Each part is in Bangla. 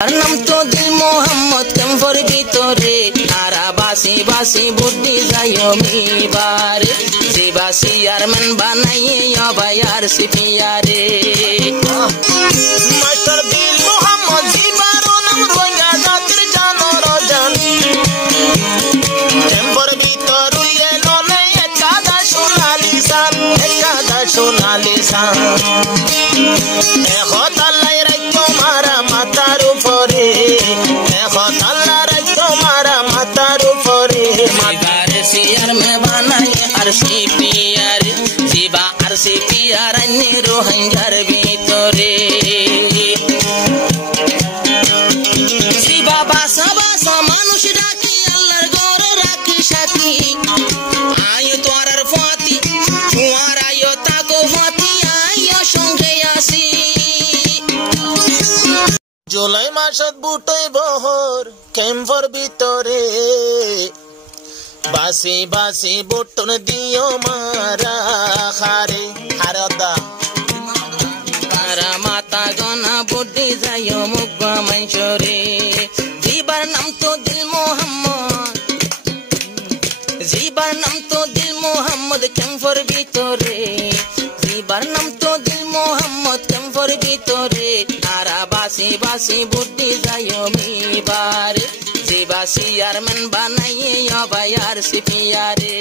তার নাম তো দিল মোহাম্মদ কেমফর ভিতরে তারা বাসি বাসি বুদ্ধি যাইও মিবারে যে বাসি আর মন বানাইয়ে ভাইয়ার সিপিয়ারে মাস্টার দিল মোহাম্মদ জিবারো নাম রোয়া জাতির জানো রজান কেমফর ভিতরে নলে একাদা সোনালিসান এখন আল্লাহ রাখতো মারা মাতার উপরে এখন আল্লাহ রাখতো মারা মাতার উপরে মাতার সিয়ার মে বানাই আর সিপিয়ার জিবা আর সিপিয়ার আইনে রোহিঙ্গার ভিতরে জিবা বাসা বাসা মানুষ ডাকি আল্লাহর ঘর রাখি সাথী আয় তোর ফাতি তোমার আয় তাকো ফাতি আয় সঙ্গে আসি জুলাই মাসত বুটই বহর কেমফর ভিতরে বাসি বাসি বুটন দিও মারা খারে হারদা তারা মাতা গনা বুদ্ধি যাইও মুগা মঞ্চরে জিবার নাম তো দিল মোহাম্মদ জিবার নাম তো দিল মোহাম্মদ কেমফর ভিতরে জিবার নাম তো দিল মোহাম্মদ কেমফর ভিতরে তারা বাসি বাসি বুদ্ধি যাইও মিবার যে বাসি আর মন বানাইয়ে ভাইয়ার সিপিয়ারে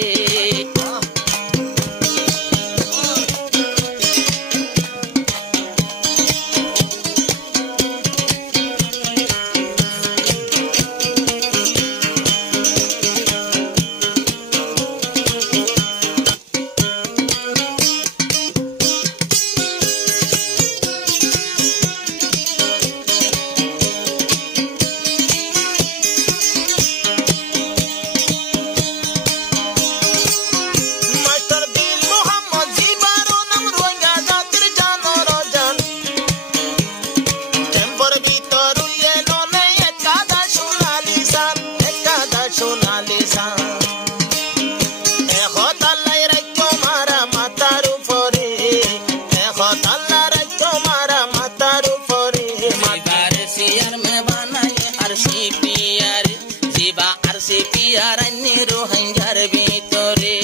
সিপিয়ার আইনে রোহিঙ্গার ভিতরে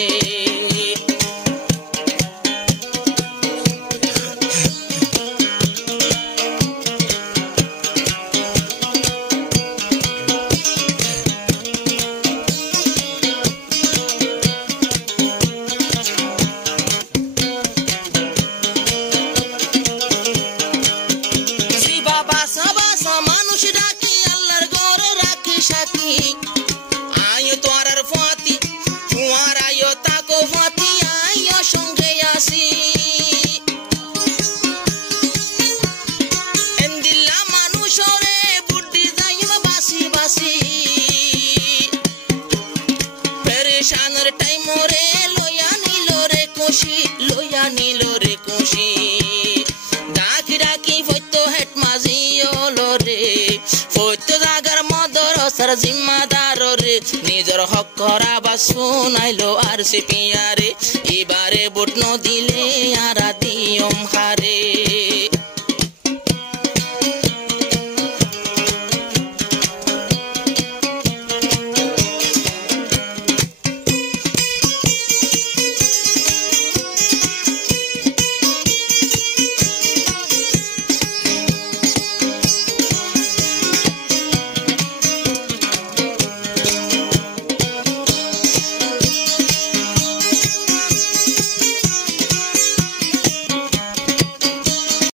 জিবা বাসা বাসা মানুষ ডাকি আল্লাহর ঘর রাখি সাথী আয় তোর ফাতি তোমার আয় তাকো ফাতি আয় সঙ্গে আসি এন্দিল্লা মানুষ রে বুদ্ধি যাইম বাসি বাসি পেরেশানের টাইম রে লইয়া নিল রে খুশি ডাকি ডাকি ফইতো হেট মাঝি হলো রে ফইতো জাগার মদরসার জিম্মাদার রে নিজের হক করা বা শুনাইলো আর সিপিয়ারে এবারে বুট ন দিলে আর